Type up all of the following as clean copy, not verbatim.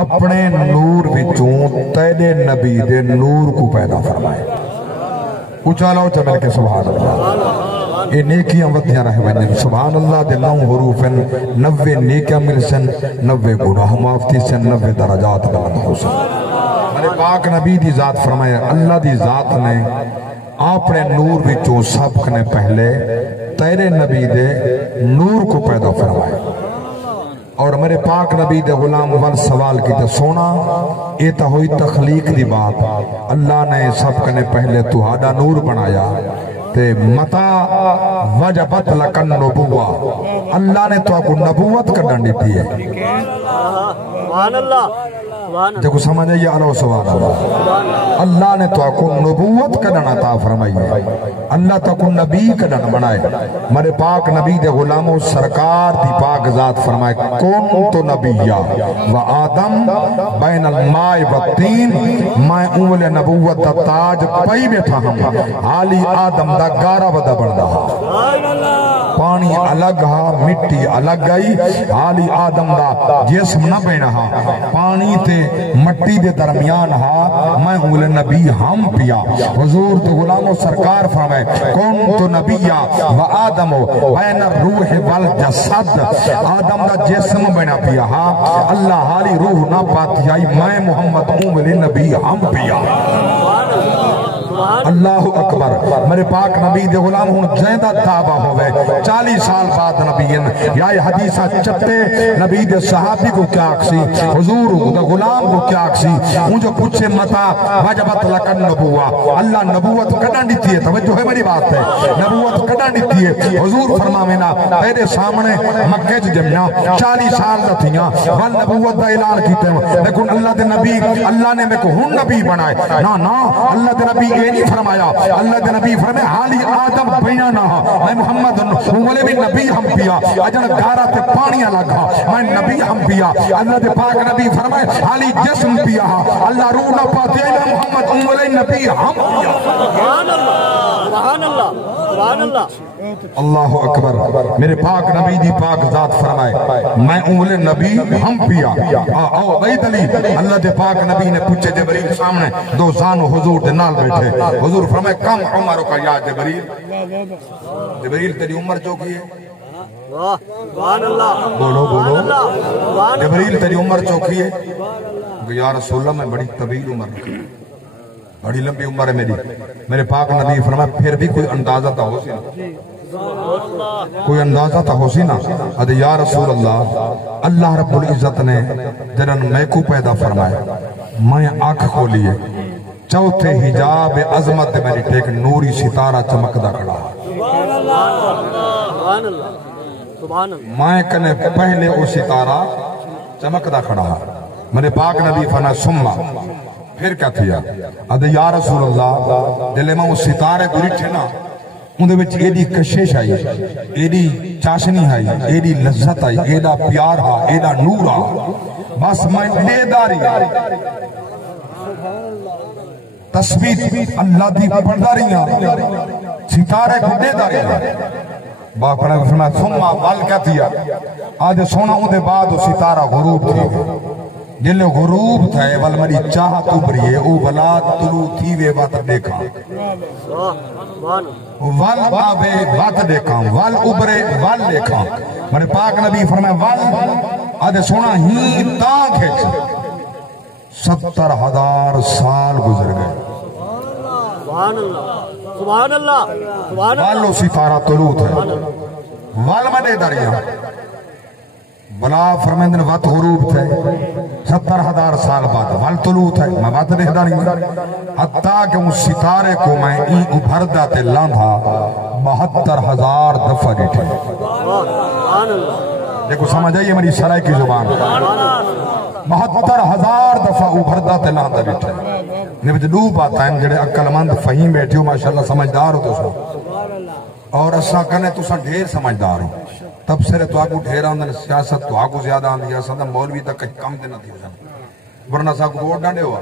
اپنے نور وچوں تیرے نبی دے نور کو پیدا فرمائے. اچھا لاؤ چمل کے سبحان اللہ. یہ نیکیاں ودیاں رہ ونجن سبحان اللہ دے 9 حروف 90 نیکیاں ملسن 90 گناہ معافی سن 90 درجات بلند ہو سن. میرے پاک نبی دی ذات فرمایا اللہ دی ذات نے اپنے نور وچوں سب نے پہلے تیرے نبی دے نور کو پیدا فرمایا. اور میرے پاک نبی دے غلام ول سوال کی تے سونا یہ تا ہوئی تخلیق دی بات. اللہ نے سب نے پہلے تہاڈا نور بنایا تے متا وجبت لکن نبوہ اللہ نے تو آپ کو نبوت کردن دیتی ہے. سبحان اللہ دیکھو سمجھ آئیے اللہ سبحان اللہ. اللہ نے تو آپ کو نبوت کردن عطا فرمائی ہے. اللہ تو آپ کو نبی کردن بنائے. میرے پاک نبی دے غلاموں سرکار دی پاک ذات فرمائے کون تو نبیہ و آدم بین الماء و تین میں اول نبوت دا تاج پائی بیٹھا ہم حالی آدم دا گارا ودا بڑھدا. پانی الگ ہا مٹی الگ گئی حالی آدم دا جسم نہ بینا ہا پانی تے مٹی دے درمیان ہا میں اول نبی ہم پیا. حضور تو غلام و سرکار فرمائے کون تو نبیہ و آدم بین الروح والجسد آدم دا جسم بینا پیا ہا اللہ حالی روح نہ پاتی آئی میں محمد اول نبی ہم پیا. اللہ اکبر. میرے پاک نبی دے غلام ہون زیدہ دعویٰ ہوئے 40 سال بعد نبیین یا یہ حدیثہ چٹے نبی دے صحابی کو کیا اکسی حضور دے غلام کو کیا اکسی ان جو پوچھے متا وجبت لکن نبوہ اللہ نبوت کڑن دیتی ہے. توجہ ہے میری بات ہے نبوت کڑن دیتی ہے. حضور فرماوینا تیرے سامنے مکہ جمعہ 40 سال دا تھیاں وال نبوت دا اعلان کیتے ہیں لیکن اللہ دے نبی اللہ نے میں کو ہن نبی بنائے نا اللہ دے نبی یہ نہیں فرمایا. اللہ دے نبی فرمائے حالی آدم بینا نہ میں محمد مولے بھی نبی ہم پیا اجن گارا تے پانیاں لگا میں نبی ہم پیا. اللہ دے پاک نبی فرمائے حالی جسم پیا اللہ روح نہ پاتے میں محمد مولے نبی ہم پیا. سبحان اللہ سبحان اللہ سبحان اللہ. اللہ اکبر. میرے پاک نبی دی پاک ذات فرمائے میں اول نبی ہم پیا. آؤ بھائی دلی اللہ دے پاک نبی نے پوچھے جبریل سامنے دو زانو حضور دے نال بیٹھے. حضور فرمائے کم عمر کا یا جبریل جبریل تیری عمر جو کی ہے سبحان اللہ بولو بولو جبریل تیری عمر چوکی ہے یا رسول اللہ میں بڑی طویل عمر رکھی بڑی لمبی عمر ہے میری. میرے پاک نبی فرمایا پھر بھی کوئی اندازہ تھا ہو سی نا کوئی اندازہ تھا ہو سی نا ادھے یا رسول اللہ رب العزت نے جنن میں کو پیدا فرمایا میں آنکھ کھولیے چوتھے حجاب عظمت میری ٹیک نوری ستارہ چمکدا کھڑا میں کنے پہلے وہ ستارہ چمکدا کھڑا. میرے پاک نبی فرمایا سما پھر کیا تھیا ادھے یا رسول اللہ دلے میں وہ ستارے کو ڈٹھے نا اندے وچ ایڈی کشش آئی ایڈی چاشنی آئی ایڈی لذت آئی ایڈا پیار ہا ایڈا نور ہا بس میں دے داری تسبیح اللہ دی پڑھداریاں ستارے کو دے داریاں. باپ نے فرمایا ثم بل کیا تھیا آج سونا اندے بعد وہ ستارہ غروب تھی جلے غروب تھا ول مری چاہت ابریے او بلاد طلوع تھی وے بات دیکھا ول آبے بات دیکھا ول ابرے ول دیکھا. میرے پاک نبی فرمائے ول آج سونا ہی تاں کھچ 70,000 سال گزر گئے. سبحان اللہ سبحان اللہ سبحان اللہ. والو ستارہ طلوع تھے وال مدے داریاں بلا فرمیندن وقت غروب تھے 70,000 سال بعد وال طلوع تھے میں بات دیکھ داریاں حتیٰ کہ اس ستارے کو میں این ابھردہ تے لاندھا 72,000 دفعہ ڈیٹھے. دیکھو سمجھ آئیے میری سرائے کی زبان 72,000 دفعہ ابھردہ تے لاندھا ڈیٹھے. نبت ڈوب آتا ہے جڑے عقل مند فہیم بیٹھے ہو ماشاءاللہ سمجھدار ہو تو سو اور اسا کنے تو سا ڈھیر سمجھدار ہو تب سرے تو آگو ڈھیر آندن سیاست تو آگو زیادہ آندی ہے سندہ مولوی تک کم دینا تھی ورنہ سا کو ووٹ ڈانڈے ہوا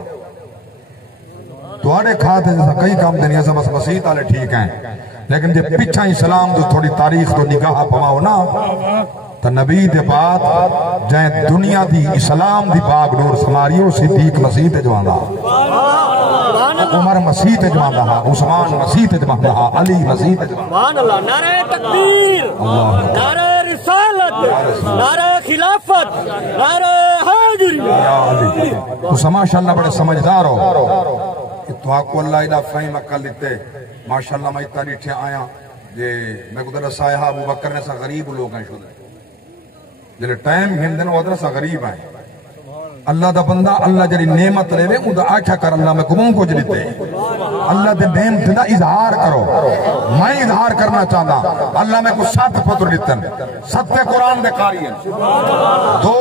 تو آڑے کھاتے جیسا کئی کام دینی ایسا بس مسیحت آلے ٹھیک ہیں لیکن جب پچھا اسلام تو تھوڑی تاریخ تو نگاہ پماؤ نا تو نبی دے بعد جائیں دنیا دی اسلام دی باغ نور سماریو صدیق مسیح تے جواندہ عمر مسیح تے جواندہ عثمان مسیح تے جواندہ علی مسیح تے جواندہ سبحان اللہ نعرہ تکبیر نعرہ رسالت نعرہ خلافت نعرہ حیدری یا علی تو ماشاءاللہ بڑے سمجھدار ہو تو آپ کو اللہ الہ فہم اکل لیتے ماشاءاللہ میں اتنا نیٹھے آیا میں کو دل سایہ ابو بکر نے سا غریب لوگ ہیں شدہ جلے ٹائم ہندن وہ ادھر سا غریب ہیں اللہ دا بندہ اللہ جلی نعمت لے وے اندھا آکھا کر اللہ میں کمون کو جلیتے اللہ دے نعمت دا اظہار کرو میں اظہار کرنا چاہتا اللہ میں کو 7 پتر لیتن 7 قرآن دے قاری ہیں 2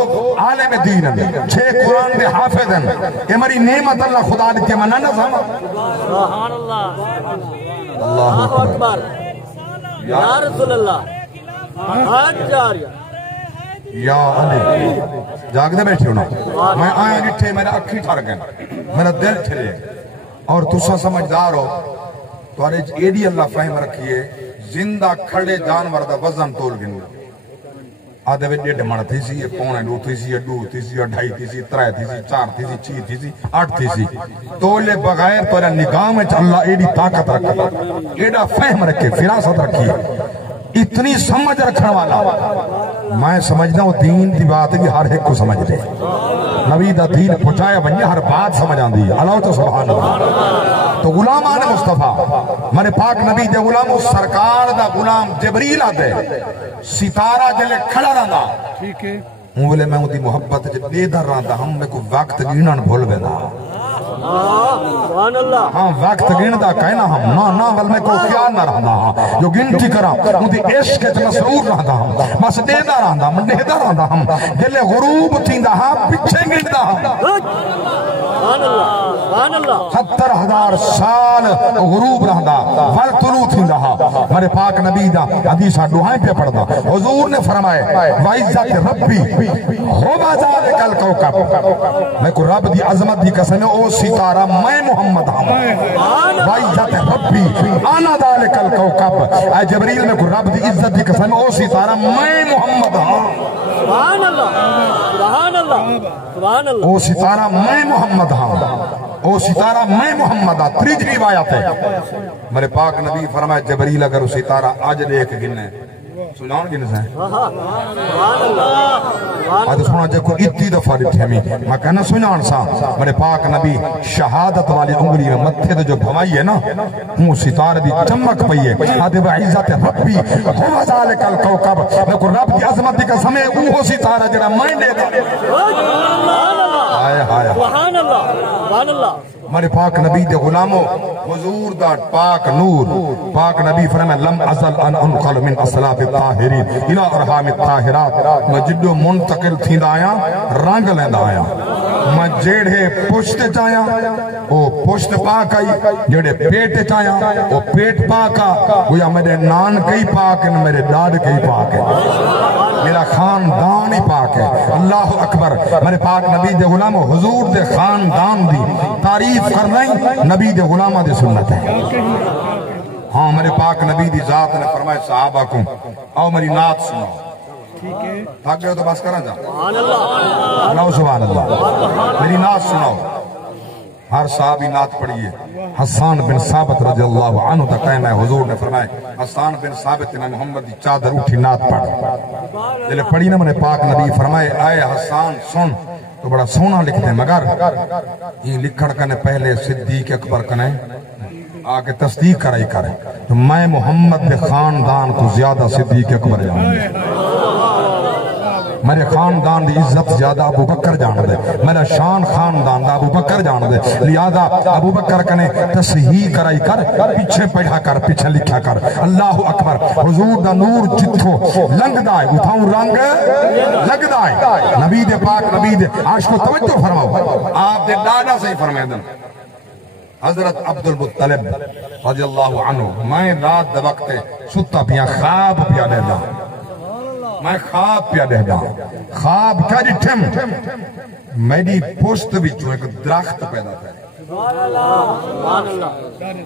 عالم دین ہیں 6 قرآن دے حافظ ہیں یہ مری نعمت اللہ خدا لیتے منہ نہ ساما سبحان اللہ اللہ اکبر یا رسول اللہ حج جاریہ یا علی جاگ دے بیٹھے ہونا میں آیا نٹھے میرا اکھی ٹھار گئے میرا دل چھلے اور تسا سمجھدار ہو تو ایڈی اللہ فہم رکھیے زندہ کھڑے جانور دا وزن تول گنو آدھے وے 1.5 مڑ تھی سی 1.5 تھی سی 2 تھی سی 2.5 تھی سی 3 تھی سی 4 تھی سی 6 تھی سی 8 تھی سی تولے بغیر تو نگاہ میں اللہ ایڈی طاقت رکھے ایڈا فہم رکھے فراست رکھیے اتنی سمجھ رکھنے والا میں سمجھنا ہوں دین دی بات ہے کہ ہر ایک کو سمجھ دے نبی دا دین پہنچایا بنیا ہر بات سمجھ آن دی اللہ تو سبحان اللہ تو غلامان مصطفیٰ میرے پاک نبی دے غلام سرکار دا غلام جبریل آتے ستارہ جلے کھڑا رہا ٹھیک ہے ہوں بلے میں ہوں دی محبت جب دیدر رہا ہم میں کو وقت گینن بھول بیدا سبحان اللہ ہاں وقت گندا کہنا ہم نا ول میں کو کیا نہ رہندا جو گنتی کرا اودی عشق وچ مسرور رہندا ہم بس دیدا رہندا منڈیدا رہندا ہم جلے غروب تھیندا ہاں پیچھے گندا ہم سبحان اللہ سبحان اللہ 70,000 سال غروب رہندا ول طلوع تھیندا ہاں میرے پاک نبی دا حدیث دعائیں پہ پڑھدا حضور نے فرمایا وعزت ربی ہو ذالک الکوكب میں کو رب دی عظمت دی قسم او ستارہ میں محمد ہم وعزت ربی انا ذالک الکوكب اے جبریل میں کو رب دی عزت دی قسم او ستارہ میں محمد ہم سبحان اللہ سبحان اللہ سبحان اللہ او ستارہ میں محمد ہم او ستارہ میں محمد ہاں تریج روایت ہے میرے پاک نبی فرمائے جبریل اگر او ستارہ آج دیکھ گنے سنان گنے سے سبحان اللہ آج سنا جے کو اتنی دفعہ ڈٹھے میں کہنا سنان سا میرے پاک نبی شہادت والی انگلی میں متھے دے جو بھوائی ہے نا وہ ستارہ دی چمک پئی ہے آدھے وعزت ربی ہو ذالک الکوكب میں کو رب دی عظمت دی قسم ہے وہ ستارہ جڑا میں دے دا سبحان اللہ سبحان اللہ ہمارے پاک نبی دے غلاموں حضور دا پاک نور پاک نبی فرمائے لم ازل ان انقل من اصلاب الطاہرین الى ارحام الطاہرات میں جدو منتقل تھیندا آیا رنگ لیندہ آیا میں جیڑے پشت چایا وہ پشت پاک آئی جیڑے پیٹ چایا وہ پیٹ پاک آ گویا میرے نان کئی پاک ہیں میرے ڈاڈ کئی پاک ہیں میرا خاندان ہی پاک ہے اللہ اکبر میرے پاک نبی دے غلاموں حضور دے خاندان دی تعریف کر رہی نبی دے غلامہ دے سنت ہے ہاں میرے پاک نبی دی ذات نے فرمائے صحابہ کو آؤ میری نعت سنو تھک گئے تو بس کرنا جا اللہ سبحان اللہ میری نعت سنو ہر صحابی نعت پڑھئے حسان بن ثابت رضی اللہ عنہ تک قائم ہے حضور نے فرمائے حسان بن ثابت نے محمد دی چادر اٹھی نعت پڑھ جلے پڑھی نا میں پاک نبی فرمائے آئے حسان سن تو بڑا سونا لکھتے ہیں مگر یہ لکھڑ کنے پہلے صدیق اکبر کنے آگے تصدیق کرائی کرے تو میں محمد دے خاندان کو زیادہ صدیق اکبر جانوں میرے خاندان دی عزت زیادہ ابو بکر جان دے میرا شان خاندان دا ابو بکر جان دے لہذا ابو بکر کنے تصحیح کرائی کر پیچھے پڑھا کر پیچھے لکھا کر اللہ اکبر حضور دا نور جتھو لنگ دائے اتھاؤں رنگ لگ دائے نبی دے پاک نبی دے عاشق کو توجہ فرماؤ آپ دے دادا سے ہی فرمائے دن حضرت عبد المطلب رضی اللہ عنہ میں رات دے وقت ستا پیا خواب پیا دے دا میں خواب پیا دے دا خواب کیا جٹھم میری پوست بچوں ایک درخت پیدا تھا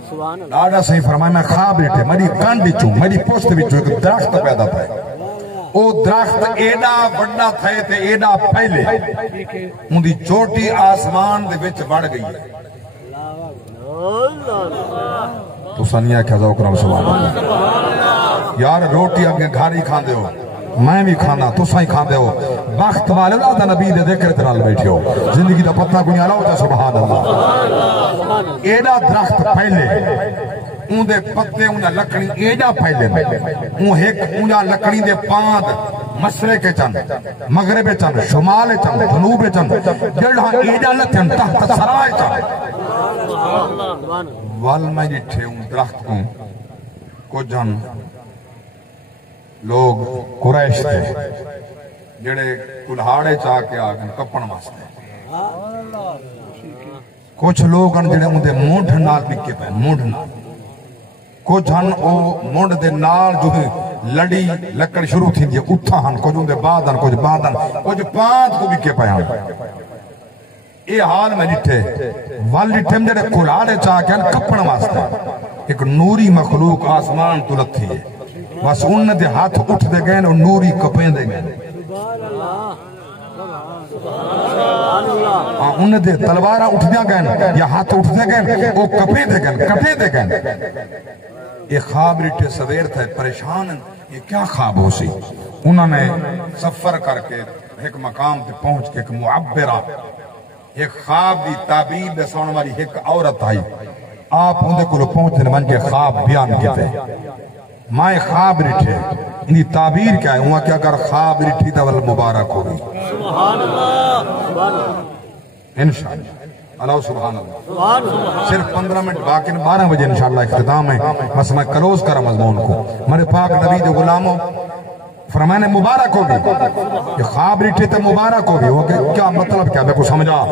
سبحان اللہ دادا صحیح فرمائے میں خواب بیٹھے میری کان بچوں میری پوست بچوں ایک درخت پیدا تھا او درخت ایڈا بڑا تھے تے ایڈا پہلے ان دی چوٹی آسمان دے وچ بڑھ گئی تو سنیا کیا ذوق رہا سبحان اللہ یار روٹی اگے گھر ہی کھاندے ہو میں بھی کھانا تساں ہی کھاندے ہو وقت والے اللہ دا نبی دے ذکر تے نال بیٹھے ہو زندگی دا پتہ کوئی نہ لاؤ سبحان اللہ ایڈا درخت پہلے اون دے پتے اون لکڑی ایڈا پھیلے اون ایک اون لکڑی دے پاند مشرق چن مغرب چن شمال چن جنوب چن جڑا ایڈا لتن تحت سرائے چن وال میں جٹھے اون درخت کو کو جن لوگ قریش تھے جڑے کلہاڑے چاہ کے آگن کپن واسطے کچھ لوگ جڑے اون دے مونڈ نال بکے پہ مونڈ نال کچھ ہن او مونڈ دے نال جو لڑی لکڑ شروع تھی دی اتھا ہن کچھ ان دے بادن کچھ پانت کو بھی کے پہاں اے حال میں ڈٹھے وال ڈٹھے میں جڑے کلاڑے چاہ کے کپڑ واسطے ایک نوری مخلوق آسمان تلت تھی ہے بس ان دے ہاتھ اٹھ دے گئے اور نوری کپیں دے گئے ان دے تلوارہ اٹھ دیا گئے یا ہاتھ اٹھ دے گئے وہ کپیں دے گئے کٹے دے گئے یہ خواب رٹے سویر تھے پریشان یہ کیا خواب ہو سی انہوں نے سفر کر کے ایک مقام پہ پہنچ کے ایک معبرہ ایک خواب دی تعبیر دے سونے والی ایک عورت آئی آپ اندھے کو پہنچنے من کے خواب بیان کیتے مائے خواب رٹھے انہی تعبیر کیا ہے وہاں کہ اگر خواب رٹھی تا والمبارک ہوگی سبحان اللہ انشاءاللہ اللہ سبحان اللہ صرف 15 منٹ باقی 12 بجے انشاءاللہ اختتام ہے بس میں کلوز کرا مضمون کو میرے پاک نبی دے غلاموں فرمانے مبارک ہوگی یہ خواب رٹھے تے مبارک ہوگی وہ کہ کیا مطلب کیا میں کو سمجھا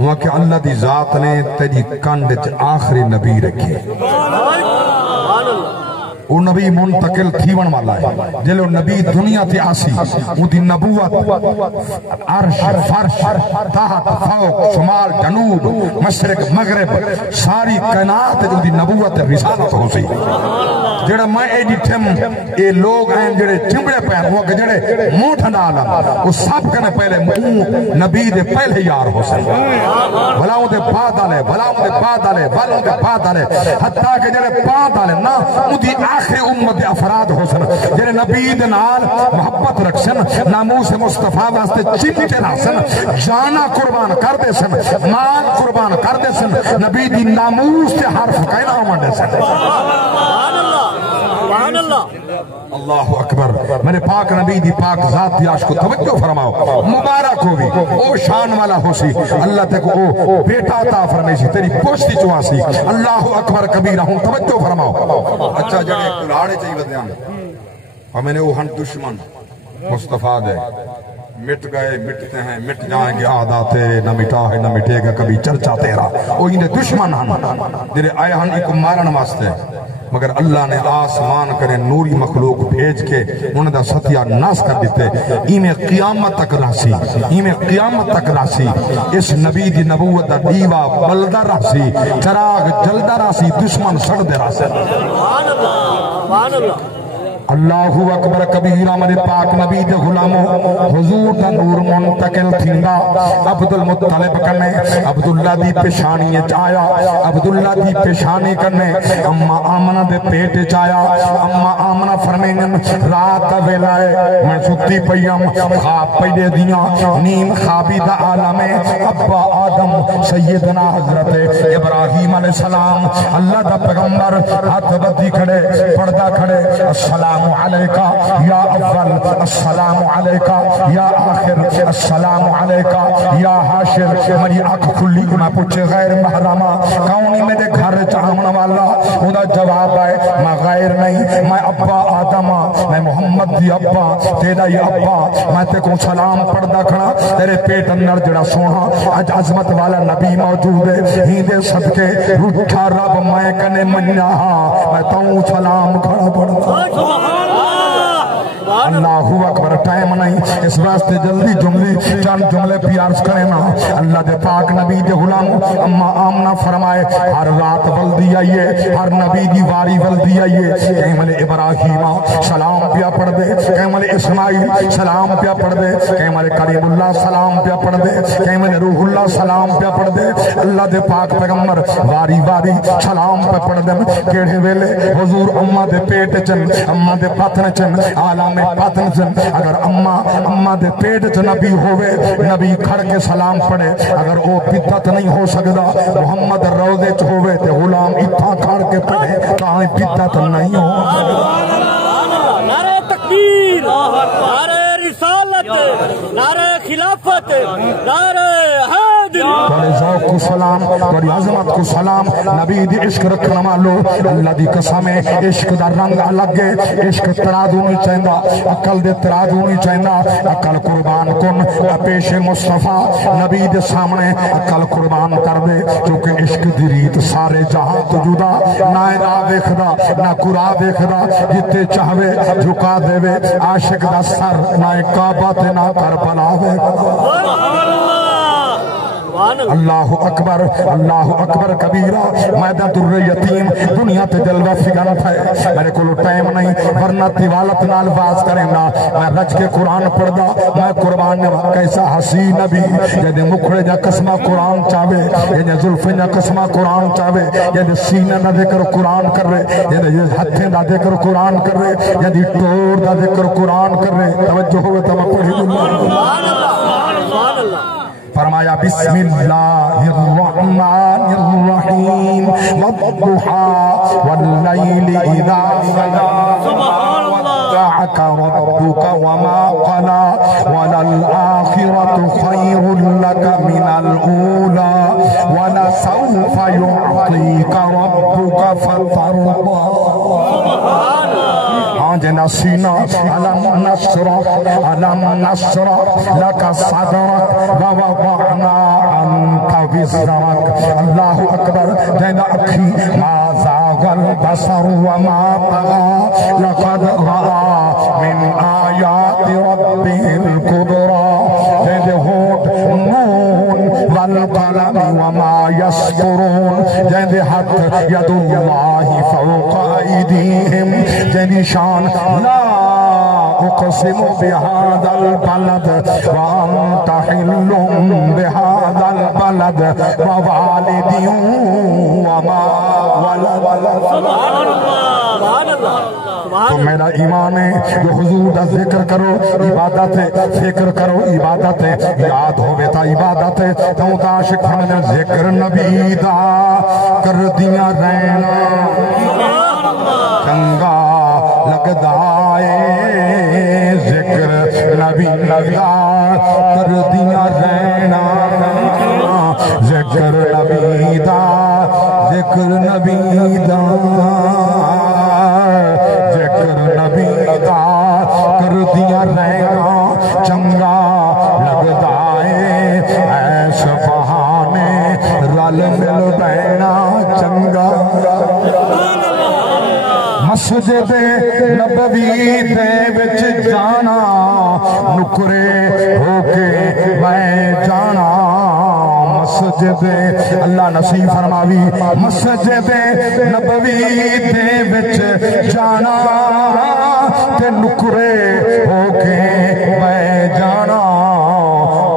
وہ کہ اللہ دی ذات نے تیری کانڈ چ آخری نبی رکھے وہ نبی منتقل تھیون والا ہے جلو نبی دنیا تے آسی وہ دی نبوت عرش فرش تحت فوق شمال جنوب مشرق مغرب ساری کائنات جو دی نبوت رسالت ہو سی جڑا میں ایڈی ٹھم اے لوگ ہیں جڑے چمڑے پہن وہ کہ جڑے موٹھ ڈالا وہ سب کنے پہلے نبی دے پہلے یار ہو سی بھلاؤں دے بعد آلے بھلاؤں دے بعد آلے بھلاؤں دے بعد آلے حتیٰ کہ جڑے بعد آلے نا وہ دی آخری امت افراد ہو سن جنہیں نبی دنال محبت رکھسن ناموس مصطفیٰ واسطے چمٹے راسن جانا قربان کر دے سن مال قربان کر دے سن نبی دی ناموس تے حرف کہنا مانڈے سن سبحان اللہ اللہ اکبر میرے پاک نبی دی پاک ذات دی عاشق کو توجہ فرماؤ مبارک ہوگی او شان والا ہو سی اللہ تے کو او بیٹا عطا فرمیشی تیری پوشتی چواسی اللہ اکبر کبیرہ ہوں توجہ فرماؤ اچھا جڑے کلاڑے چاہیے بدیاں اور میں نے وہ ہن دشمن مصطفیٰ دے مٹ گئے مٹتے ہیں مٹ جائیں گے عادات نہ مٹا ہے نہ مٹے گا کبھی چرچا تیرا وہ انہیں دشمن ہن جنہیں آئے ہن ایک مارن واسطے مگر اللہ نے آسمان کرے نوری مخلوق بھیج کے انہیں دا ستیہ ناس کر دیتے ایمیں قیامت تک راسی ایمیں قیامت تک راسی اس نبی دی نبوت دا دیوہ بلدہ راسی چراغ جلدہ راسی دشمن سڑ دے راسی سبحان اللہ اللہ اکبر کبیرہ میرے پاک نبی دے غلاموں حضور دا نور منتقل تھینگا عبدالمطلب کرنے عبداللہ دی پیشانی چایا عبداللہ دی پیشانی کرنے اما آمنہ دے پیٹ چایا اما آمنہ فرمینگن رات ویلائے میں ستی پیم خواب پیدے دیا نیم خوابی دا عالم ابا آدم سیدنا حضرت ابراہیم علیہ السلام اللہ دا پیغمبر ہاتھ بدی کھڑے پردہ کھڑے السلام علیکہ یا اول السلام علیکہ یا آخر السلام علیکہ یا حاشر میری آنکھ کھلی میں پوچھے غیر محرمہ کونی میرے گھر چاہمن والا انہا جواب آئے میں غیر نہیں میں ابا آدمہ میں محمد دی ابا تیرا ہی ابا میں تے کو سلام پڑھدا کھڑا تیرے پیٹ اندر جڑا سونا اج عظمت والا نبی موجود ہے ہی دے صدقے روٹھا رب میں کنے منیا میں تاؤں سلام کھڑا پڑھدا اللہ اکبر ٹائم نہیں اس واسطے جلدی چند جملے پیارس کریں نا اللہ دے پاک نبی دے غلام اما آمنہ فرمائے ہر رات ولدی آئیے ہر نبی دی واری ولدی آئیے کہیں ملے ابراہیم سلام پیا پڑھ دے کہیں ملے اسماعیل سلام پیا پڑھ دے کہیں ملے کریم اللہ سلام پیا پڑھ دے کہیں ملے روح اللہ سلام پیا پڑھ دے اللہ دے پاک پیغمبر واری واری سلام پیا پڑھ دے کیڑے ویلے حضور امہ دے پیٹ چن امہ دے پتن چن عالم پتن چن اگر امہ دے پیٹ چن نبی ہوئے نبی کھڑ کے سلام پڑھے اگر وہ بدت نہیں ہو سکتا محمد روضے چ ہوئے تے غلام اتھا کھڑ کے پڑھے کہیں بدت نہیں ہو نعرہ تکبیر نعرہ رسالت نعرہ خلافت نعرہ بڑے ذوق کو سلام بڑی عظمت کو سلام نبی دی عشق رکھنا مالو اللہ دی قسم عشق دا رنگ الگ ہے عشق ترادو نہیں چاہندا عقل دے ترادو نہیں چاہندا عقل قربان کن پیش مصطفیٰ نبی دے سامنے عقل قربان کر دے کیونکہ عشق دی ریت سارے جہاں تو جدا نہ راہ دیکھدا نہ قرآ دیکھدا جتے چاہوے جھکا دے وے عاشق دا سر نہ کعبہ تے نہ کربلا وے اللہ اکبر کبیرہ میدان در یتیم دنیا تے جلوہ فگن تھے میرے کو ٹائم نہیں ورنہ تیوالت نال باز کریں گا میں رج کے قرآن پڑھ دا میں قربان نے کیسا حسین نبی جدے مکھڑے جا قسمہ قرآن چاہوے جدے ظلفیں جا قسمہ قرآن چاہوے جدے سینہ نہ دے کر قرآن کر رہے جدے ہتھیں نہ دے کر قرآن کر رہے جدے ٹور نہ دے کر قرآن کر رہے توجہ ہوئے تو میں پڑھی فرمایا بسم اللہ الرحمن الرحیم والضحى واللیل اذا سجى ودعك ربك وما قلى وللآخرة خير لك من الأولى ولسوف يعطيك ربك فترضى جنا سینہ علم نشر لك صدرك ووضعنا عنك وزرك اللہ اکبر جنا اکھی ما زاغ البصر وما طغى لقد رأى من آیات ربه الكبرى جنا ہوٹ نون والقلم وما يسطرون جنا حق ید اللہ فوق ایدیہم جنا شان لا اقسم بهذا البلد وانت حل بهذا البلد ووالد وما ولد سبحان اللہ تو میرا ایمان ہے جو حضور دا ذکر کرو عبادت ہے فکر کرو عبادت ہے یاد ہوئے تا عبادت ہے تو عاشق فرمانے ذکر نبی دا کر دیا رہنا چنگا لگدائے ذکر نبی دا کر دیا رہنا ذکر نبی دا ذکر نبی دا ذکر نبی دا کر دیا رہنا چنگا لگدائے ایس بہانے رل مل بینا چنگا مسجد نبوی دے وچ جانا نکرے ہو کے میں جانا مسجد اللہ نصیب فرماوی مسجد نبوی دے وچ جانا تے نکرے ہو کے میں جانا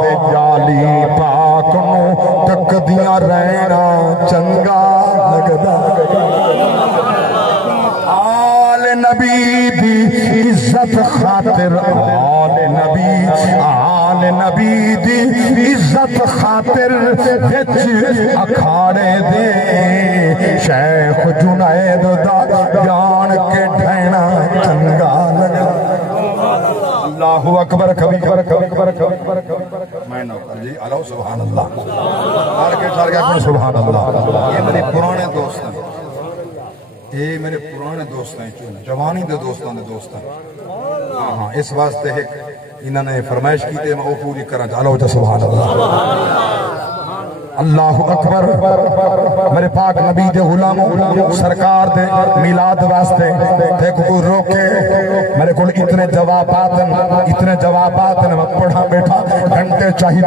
تے جالی پاک نو تک دیا رہنا چنگا لگدا نبی دی عزت خاطر آل نبی دی عزت خاطر وچ اکھاڑے دے شیخ جنید دا جان کے ڈھینا چنگا لگا اللہ اکبر کبھی میں نوکر جی علیہ سبحان اللہ سبحان اللہ یہ میرے پرانے دوست ہیں یہ میرے پرانے دوست ہیں جوانی دے دوستان دے دوست ہیں ہاں اس واسطے انہوں نے فرمائش کی تھے میں وہ پوری کرنا چاہتا ہوں سبحان اللہ اللہ اکبر میرے پاک نبی دے غلاموں سرکار دے میلاد واسطے دیکھو کوئی روکے میرے کو اتنے جوابات میں پڑھا بیٹھا گھنٹے چاہیے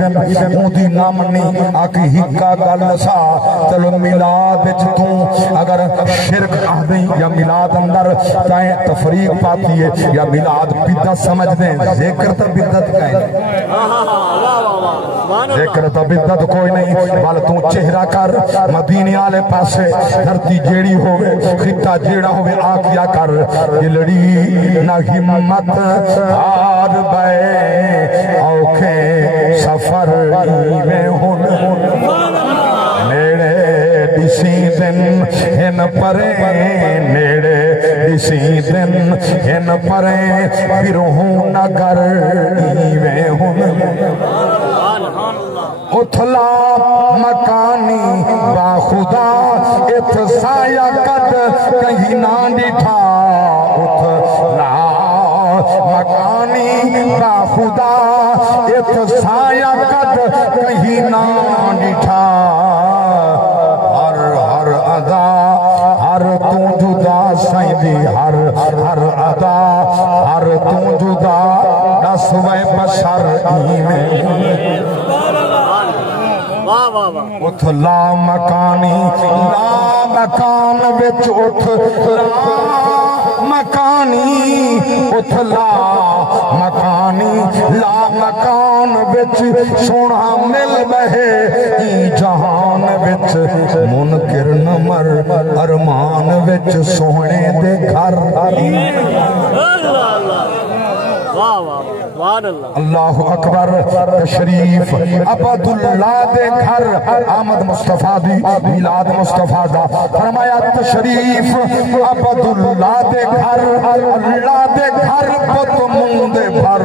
مودی نامنی آکی ہکا گل سا چلو میلاد تو اگر شرک آدھیں یا میلاد اندر چاہیں تفریق پاتی ہے یا میلاد بدت سمجھ دیں ذکر تا بدت کہیں ذکر تا بدت کوئی نہیں بل تو چہرہ کر مدینے آلے پاسے دھرتی جیڑی ہوئے خطہ جیڑا ہوئے آکیا کر دلڑی نہ ہمت ہار بے اوکھے سفر میں ہن نیڑے ڈسی دن ہن پرے نیڑے ڈسی دن ہن پرے پھروں نگر میں ہن اتھلا مکانی با خدا اتسایا قد کہیں نہ ڈٹھا اتھلا مکانی با خدا اتسایا قد کہیں نہ ڈٹھا ہر ادا ہر تو جدا سیدی ہر ادا ہر تو جدا دسوے بشر ایمیں اتھلا مکانی لا مکان وچ اتھلا مکانی اتھلا مکانی لا مکان وچ سونا مل بہے ای جہان وچ منکر نمر ارمان وچ سونے دے گھر اللہ اکبر تشریف عبداللہ دے گھر آمد مصطفیٰ دی میلاد مصطفیٰ دا فرمایا تشریف عبداللہ دے گھر اللہ دے گھر بطمون دے بھر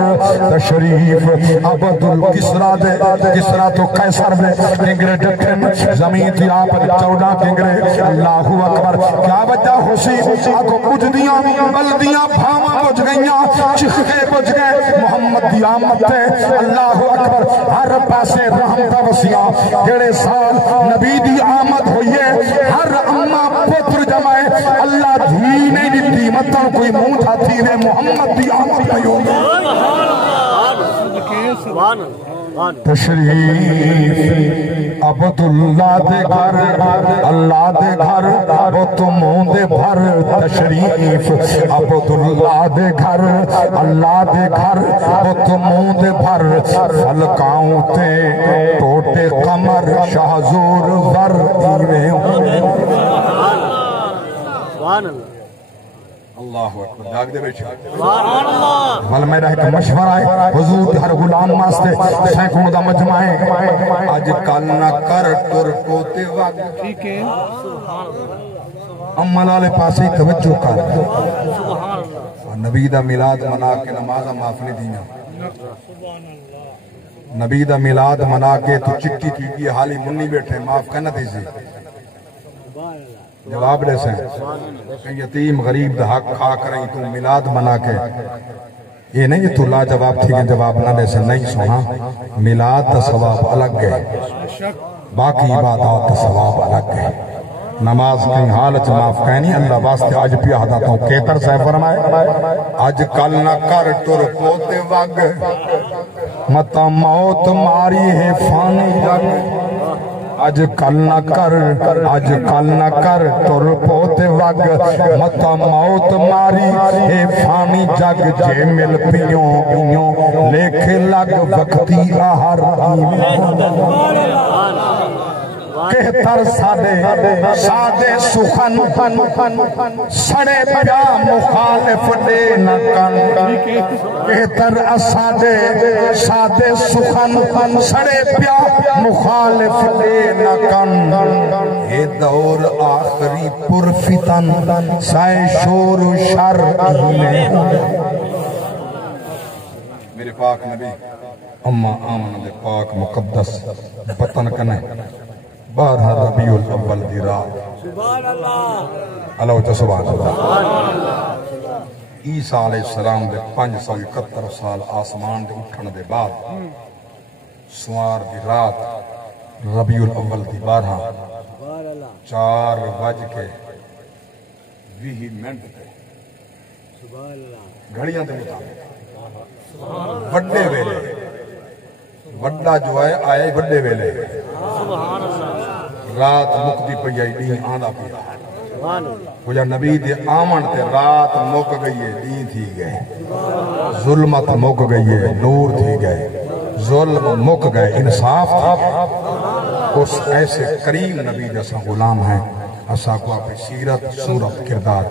تشریف عبدالکسرا دے کسرا تو قیصر دے کنگرے ڈٹھن زمین تھی آپ 14 کنگرے اللہ اکبر کیا وجہ ہوسی آگو بجھ دیاں بلدیاں بھاواں بجھ گئیاں چخے بجھ گئے محمد دی آمد تے اللہ اکبر ہر پاسے رحمت وسیع جڑے سال نبی دی آمد ہوئیے ہر اممہ پتر جمائے اللہ دھی نہیں دیتی مطلب کوئی منہ تھا تھی نے محمد دی آمد پیوں تشریف عبداللہ دے گھر اللہ دے گھر بطمون دے بھر تشریف عبداللہ دے گھر اللہ دے گھر بطمون دے بھر فلکاؤں تے ٹوٹے قمر شہزور ور ایویں اللہ اکبر جاگ دے بیچھا بل میرا ایک مشورہ ہے حضور ہر غلام واسطے سینکڑوں دا مجمع ہے آج کل نہ کر ٹر پوتے وقت ٹھیک ہے امال والے پاسے توجہ کر نبی دا میلاد منا کے نماز معاف نہیں دینا نبی دا میلاد منا کے تو چٹی کی حالی منی بیٹھے معاف کرنا دیزی جواب دے سے کہ یتیم غریب دا حق کھا کریں تو میلاد منا کے یہ نہیں تو لا جواب تھی کہ جواب نہ دے سے نہیں سونا میلاد دا ثواب الگ ہے باقی عبادات دا ثواب الگ ہے نماز کہیں حالت معاف کہنی اللہ واسطے آج پی آدھاتا ہوں کیتر سے فرمائے آج کل نہ کر ٹر پوتے وگ متا موت ماری ہے فانی جگ آج کل نہ کر تر پوتے وگ متا موت ماری اے فانی جگ جے مل پیوں لیکھ لگ وقتی آہر کہتر سادے سخن سڑے پیا مخالف دے نہ کن کہتر سادے سخن سڑے پیا مخالف دے نہ کن اے دور آخری پرفتن سائے شور و شر میرے پاک نبی اما آمن دے پاک مقدس بطن کنے 12 ربیع الاول دی رات سبحان اللہ اللہ وچہ سبحان اللہ عیسیٰ علیہ السلام دے 571 سال آسمان دے اٹھن دے بعد سوار دی رات ربیع الاول دی 12 4 بج کے 20 منٹ تے گھڑیاں دے مطابق وڈے ویلے وڈا جو ہے آیا ہی وڈے ویلے رات مکتی پئی آئی ڈی آندا پیا وہ نبی دے آمن تے رات مک گئی ہے ڈی تھی گئے ظلمت مک گئی ہے نور تھی گئے ظلم مک گئے انصاف تھی اس ایسے کریم نبی جیسا غلام ہے اسا کو اپنی سیرت صورت کردار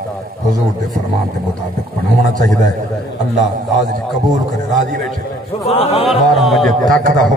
حضور دے فرمان دے مطابق بناونا چاہیے اللہ حاضری قبول کرے راضی رہے 12 بجے تک دا